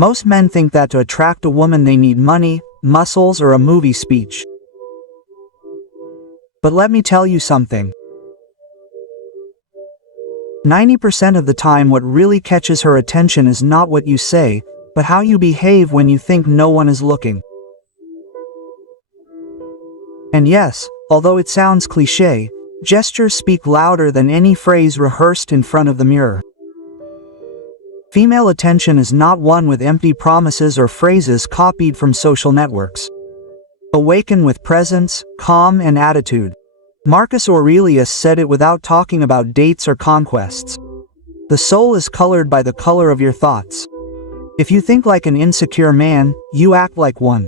Most men think that to attract a woman they need money, muscles, or a movie speech. But let me tell you something. 90% of the time what really catches her attention is not what you say, but how you behave when you think no one is looking. And yes, although it sounds cliché, gestures speak louder than any phrase rehearsed in front of the mirror. Female attention is not won with empty promises or phrases copied from social networks. Awaken with presence, calm, and attitude. Marcus Aurelius said it without talking about dates or conquests. The soul is colored by the color of your thoughts. If you think like an insecure man, you act like one.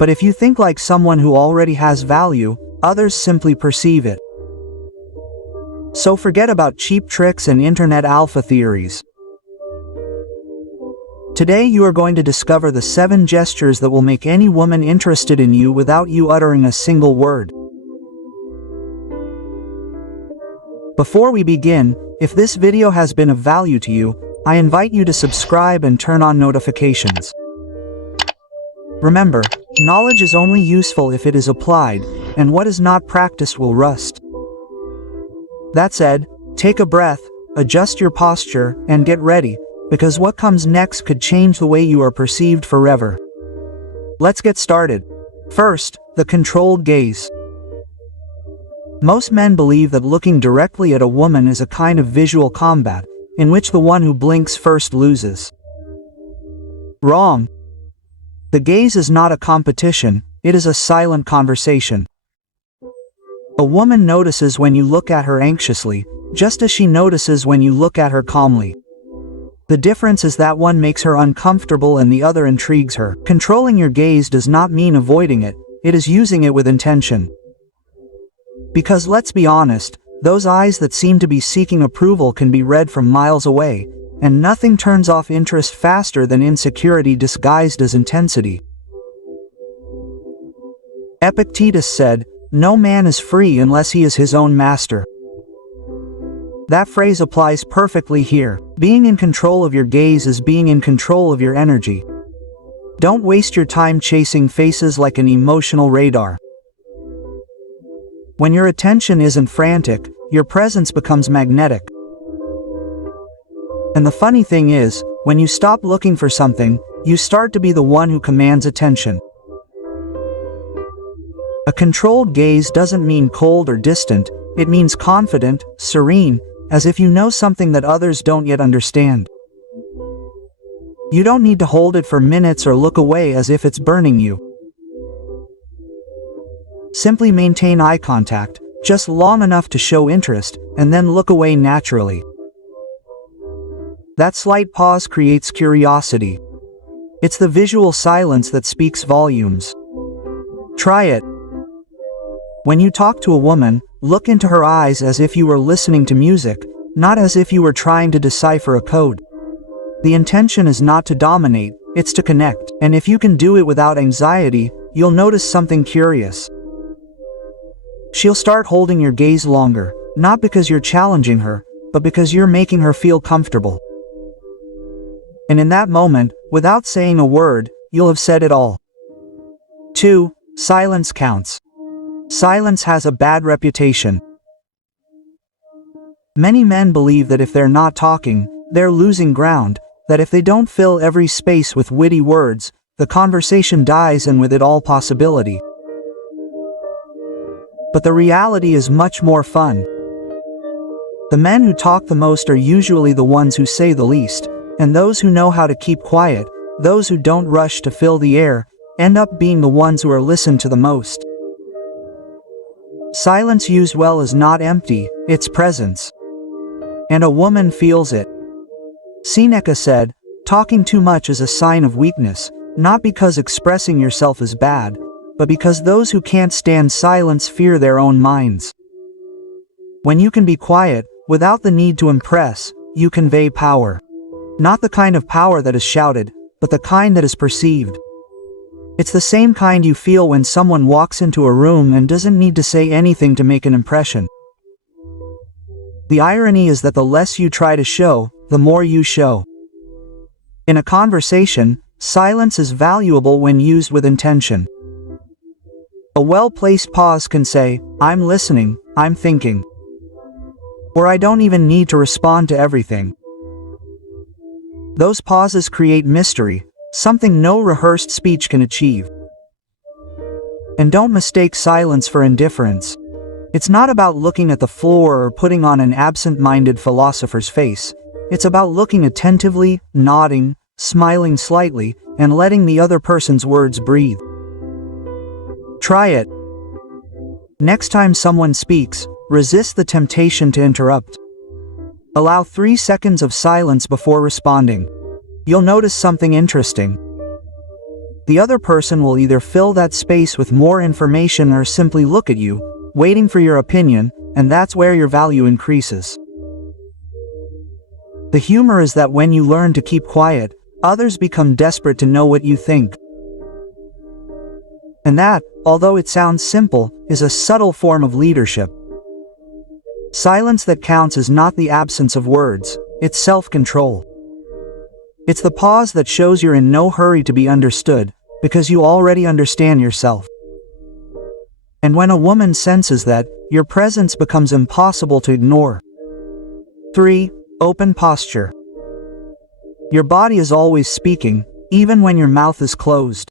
But if you think like someone who already has value, others simply perceive it. So forget about cheap tricks and internet alpha theories. Today you are going to discover the 7 gestures that will make any woman interested in you without you uttering a single word. Before we begin, if this video has been of value to you, I invite you to subscribe and turn on notifications. Remember, knowledge is only useful if it is applied, and what is not practiced will rust. That said, take a breath, adjust your posture, and get ready, because what comes next could change the way you are perceived forever. Let's get started. First, the controlled gaze. Most men believe that looking directly at a woman is a kind of visual combat, in which the one who blinks first loses. Wrong. The gaze is not a competition, it is a silent conversation. A woman notices when you look at her anxiously, just as she notices when you look at her calmly. The difference is that one makes her uncomfortable and the other intrigues her. Controlling your gaze does not mean avoiding it, it is using it with intention. Because let's be honest, those eyes that seem to be seeking approval can be read from miles away, and nothing turns off interest faster than insecurity disguised as intensity. Epictetus said, "No man is free unless he is his own master." That phrase applies perfectly here. Being in control of your gaze is being in control of your energy. Don't waste your time chasing faces like an emotional radar. When your attention isn't frantic, your presence becomes magnetic. And the funny thing is, when you stop looking for something, you start to be the one who commands attention. A controlled gaze doesn't mean cold or distant, it means confident, serene, as if you know something that others don't yet understand. You don't need to hold it for minutes or look away as if it's burning you. Simply maintain eye contact, just long enough to show interest, and then look away naturally. That slight pause creates curiosity. It's the visual silence that speaks volumes. Try it. When you talk to a woman, look into her eyes as if you were listening to music, not as if you were trying to decipher a code. The intention is not to dominate, it's to connect, and if you can do it without anxiety, you'll notice something curious. She'll start holding your gaze longer, not because you're challenging her, but because you're making her feel comfortable. And in that moment, without saying a word, you'll have said it all. 2. Silence counts. Silence has a bad reputation. Many men believe that if they're not talking, they're losing ground, that if they don't fill every space with witty words, the conversation dies and with it all possibility. But the reality is much more fun. The men who talk the most are usually the ones who say the least, and those who know how to keep quiet, those who don't rush to fill the air, end up being the ones who are listened to the most. Silence used well is not empty, it's presence. And a woman feels it. Seneca said, "Talking too much is a sign of weakness, not because expressing yourself is bad, but because those who can't stand silence fear their own minds." When you can be quiet, without the need to impress, you convey power. Not the kind of power that is shouted, but the kind that is perceived. It's the same kind you feel when someone walks into a room and doesn't need to say anything to make an impression. The irony is that the less you try to show, the more you show. In a conversation, silence is valuable when used with intention. A well-placed pause can say, "I'm listening, I'm thinking." Or "I don't even need to respond to everything." Those pauses create mystery, something no rehearsed speech can achieve. And don't mistake silence for indifference. It's not about looking at the floor or putting on an absent-minded philosopher's face. It's about looking attentively, nodding, smiling slightly, and letting the other person's words breathe. Try it. Next time someone speaks, resist the temptation to interrupt. Allow 3 seconds of silence before responding. You'll notice something interesting. The other person will either fill that space with more information or simply look at you, waiting for your opinion, and that's where your value increases. The humor is that when you learn to keep quiet, others become desperate to know what you think. And that, although it sounds simple, is a subtle form of leadership. Silence that counts is not the absence of words, it's self-control. It's the pause that shows you're in no hurry to be understood, because you already understand yourself. And when a woman senses that, your presence becomes impossible to ignore. 3. Open posture. Your body is always speaking, even when your mouth is closed.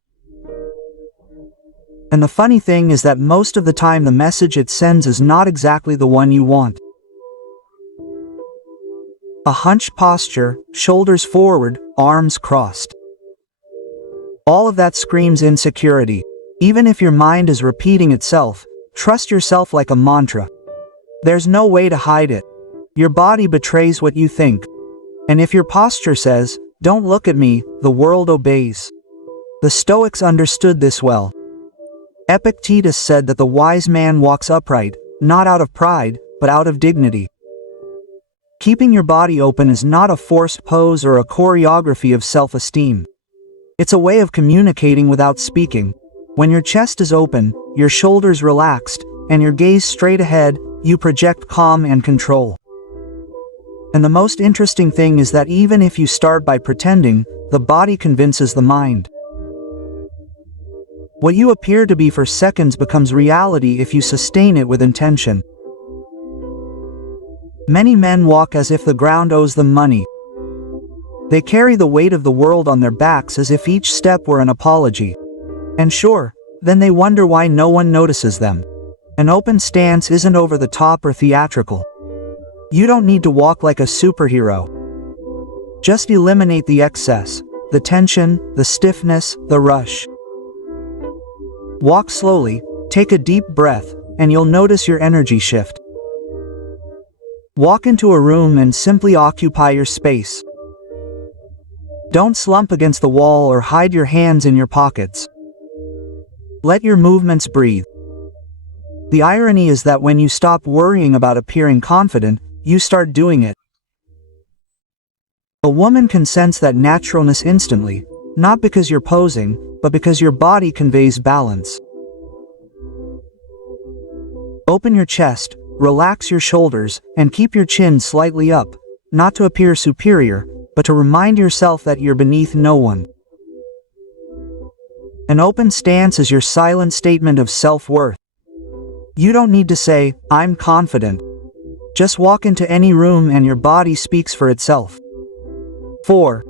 And the funny thing is that most of the time the message it sends is not exactly the one you want. A hunched posture, shoulders forward, arms crossed. All of that screams insecurity. Even if your mind is repeating itself, trust yourself like a mantra. There's no way to hide it. Your body betrays what you think. And if your posture says, "Don't look at me," the world obeys. The Stoics understood this well. Epictetus said that the wise man walks upright, not out of pride, but out of dignity. Keeping your body open is not a forced pose or a choreography of self-esteem. It's a way of communicating without speaking. When your chest is open, your shoulders relaxed, and your gaze straight ahead, you project calm and control. And the most interesting thing is that even if you start by pretending, the body convinces the mind. What you appear to be for seconds becomes reality if you sustain it with intention. Many men walk as if the ground owes them money. They carry the weight of the world on their backs as if each step were an apology. And sure, then they wonder why no one notices them. An open stance isn't over the top or theatrical. You don't need to walk like a superhero. Just eliminate the excess, the tension, the stiffness, the rush. Walk slowly, take a deep breath, and you'll notice your energy shift. Walk into a room and simply occupy your space. Don't slump against the wall or hide your hands in your pockets. Let your movements breathe. The irony is that when you stop worrying about appearing confident, you start doing it. A woman can sense that naturalness instantly, not because you're posing, but because your body conveys balance. Open your chest, relax your shoulders, and keep your chin slightly up, not to appear superior, but to remind yourself that you're beneath no one. An open stance is your silent statement of self-worth. You don't need to say, "I'm confident." Just walk into any room and your body speaks for itself. 4.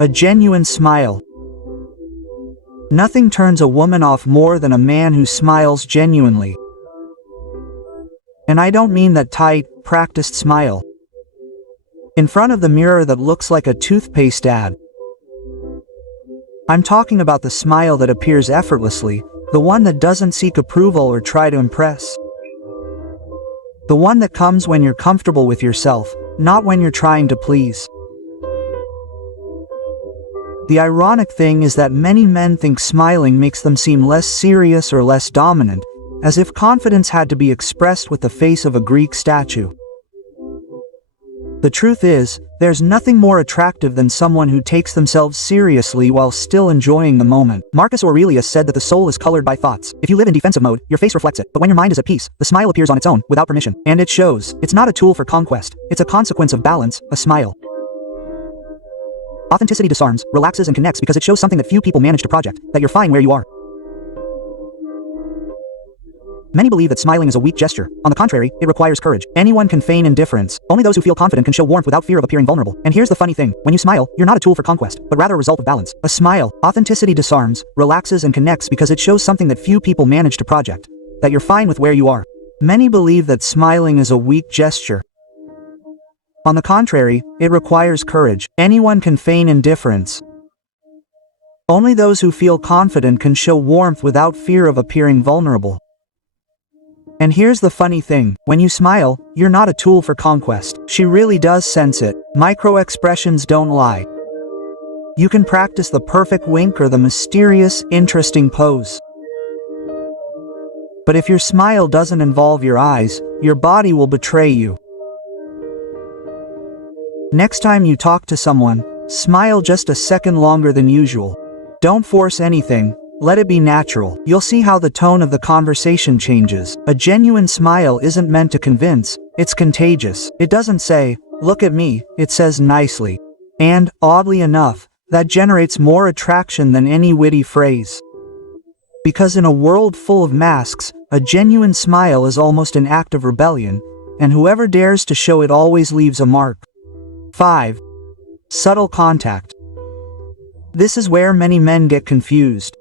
A genuine smile. Nothing turns a woman off more than a man who smiles genuinely. And I don't mean that tight, practiced smile in front of the mirror that looks like a toothpaste ad. I'm talking about the smile that appears effortlessly, the one that doesn't seek approval or try to impress. The one that comes when you're comfortable with yourself, not when you're trying to please. The ironic thing is that many men think smiling makes them seem less serious or less dominant, as if confidence had to be expressed with the face of a Greek statue. The truth is, there's nothing more attractive than someone who takes themselves seriously while still enjoying the moment. Marcus Aurelius said that the soul is colored by thoughts. If you live in defensive mode, your face reflects it. But when your mind is at peace, the smile appears on its own, without permission. And it shows. It's not a tool for conquest. It's a consequence of balance, a smile. Authenticity disarms, relaxes and connects because it shows something that few people manage to project, that you're fine where you are. Many believe that smiling is a weak gesture. On the contrary, it requires courage. Anyone can feign indifference. Only those who feel confident can show warmth without fear of appearing vulnerable. And here's the funny thing. When you smile, you're not a tool for conquest, but rather a result of balance. A smile. Authenticity disarms, relaxes and connects because it shows something that few people manage to project, that you're fine with where you are. Many believe that smiling is a weak gesture. On the contrary, it requires courage. Anyone can feign indifference. Only those who feel confident can show warmth without fear of appearing vulnerable. And here's the funny thing. When you smile, you're not a tool for conquest. She really does sense it. Micro-expressions don't lie. You can practice the perfect wink or the mysterious, interesting pose. But if your smile doesn't involve your eyes, your body will betray you. Next time you talk to someone, smile just a second longer than usual. Don't force anything. Let it be natural. You'll see how the tone of the conversation changes. A genuine smile isn't meant to convince, it's contagious. It doesn't say, "Look at me," it says nicely. And, oddly enough, that generates more attraction than any witty phrase. Because in a world full of masks, a genuine smile is almost an act of rebellion, and whoever dares to show it always leaves a mark. 5. Subtle contact. This is where many men get confused.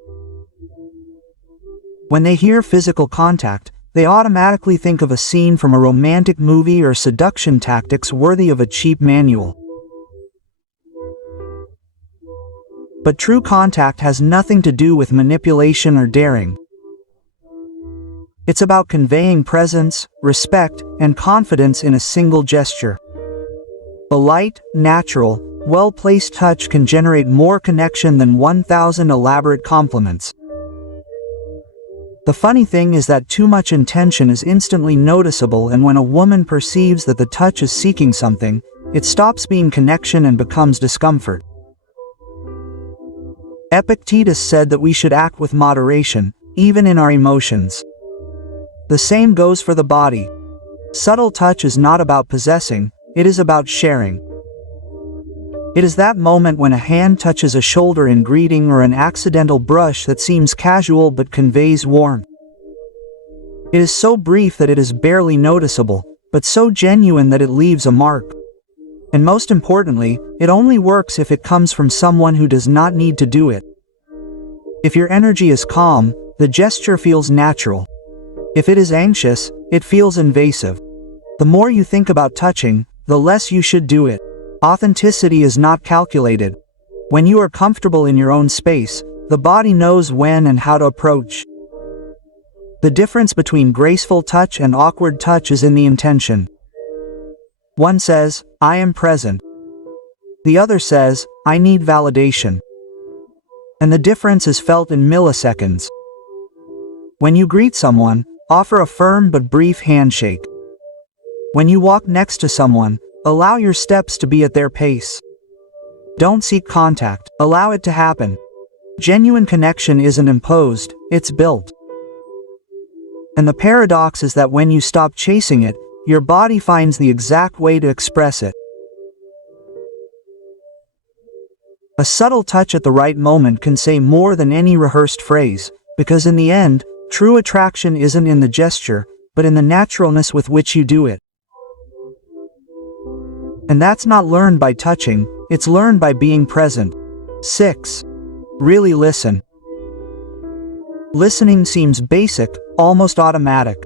When they hear physical contact, they automatically think of a scene from a romantic movie or seduction tactics worthy of a cheap manual. But true contact has nothing to do with manipulation or daring. It's about conveying presence, respect, and confidence in a single gesture. A light, natural, well-placed touch can generate more connection than 1,000 elaborate compliments. The funny thing is that too much intention is instantly noticeable, and when a woman perceives that the touch is seeking something, it stops being connection and becomes discomfort. Epictetus said that we should act with moderation, even in our emotions. The same goes for the body. Subtle touch is not about possessing, it is about sharing. It is that moment when a hand touches a shoulder in greeting or an accidental brush that seems casual but conveys warmth. It is so brief that it is barely noticeable, but so genuine that it leaves a mark. And most importantly, it only works if it comes from someone who does not need to do it. If your energy is calm, the gesture feels natural. If it is anxious, it feels invasive. The more you think about touching, the less you should do it. Authenticity is not calculated. When you are comfortable in your own space, the body knows when and how to approach. The difference between graceful touch and awkward touch is in the intention. One says, "I am present." The other says, "I need validation." And the difference is felt in milliseconds. When you greet someone, offer a firm but brief handshake. When you walk next to someone, allow your steps to be at their pace. Don't seek contact, allow it to happen. Genuine connection isn't imposed, it's built. And the paradox is that when you stop chasing it, your body finds the exact way to express it. A subtle touch at the right moment can say more than any rehearsed phrase, because in the end, true attraction isn't in the gesture, but in the naturalness with which you do it. And that's not learned by touching, it's learned by being present. 6. Really listen. Listening seems basic, almost automatic.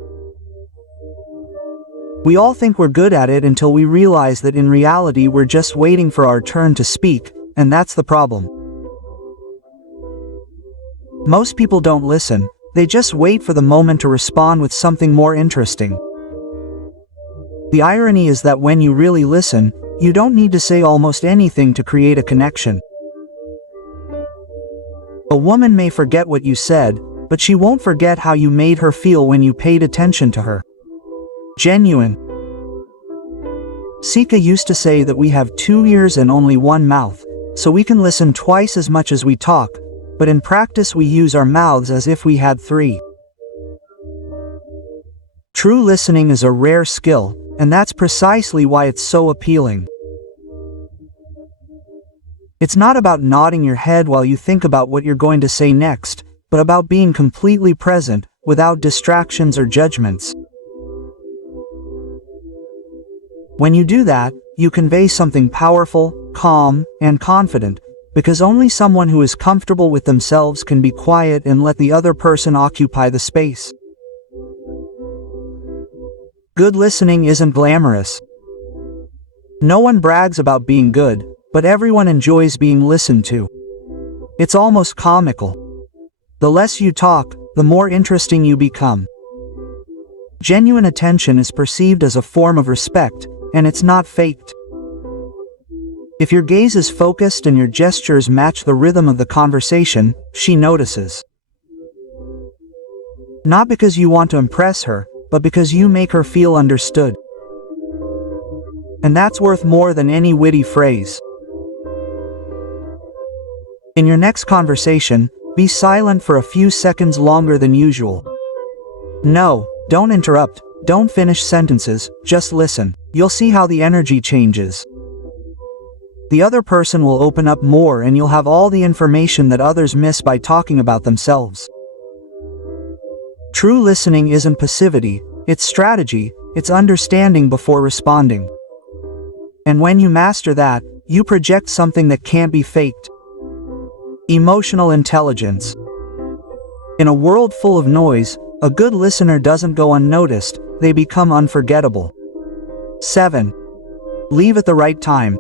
We all think we're good at it until we realize that in reality we're just waiting for our turn to speak, and that's the problem. Most people don't listen, they just wait for the moment to respond with something more interesting. The irony is that when you really listen, you don't need to say almost anything to create a connection. A woman may forget what you said, but she won't forget how you made her feel when you paid attention to her. Genuine. Sika used to say that we have 2 ears and only 1 mouth, so we can listen twice as much as we talk, but in practice we use our mouths as if we had 3. True listening is a rare skill, and that's precisely why it's so appealing. It's not about nodding your head while you think about what you're going to say next, but about being completely present, without distractions or judgments. When you do that, you convey something powerful, calm, and confident, because only someone who is comfortable with themselves can be quiet and let the other person occupy the space. Good listening isn't glamorous. No one brags about being good, but everyone enjoys being listened to. It's almost comical. The less you talk, the more interesting you become. Genuine attention is perceived as a form of respect, and it's not faked. If your gaze is focused and your gestures match the rhythm of the conversation, she notices. Not because you want to impress her, but because you make her feel understood. And that's worth more than any witty phrase. In your next conversation, be silent for a few seconds longer than usual. No, don't interrupt, don't finish sentences, just listen. You'll see how the energy changes. The other person will open up more and you'll have all the information that others miss by talking about themselves. True listening isn't passivity, it's strategy, it's understanding before responding. And when you master that, you project something that can't be faked. Emotional intelligence. In a world full of noise, a good listener doesn't go unnoticed, they become unforgettable. 7. Leave at the right time.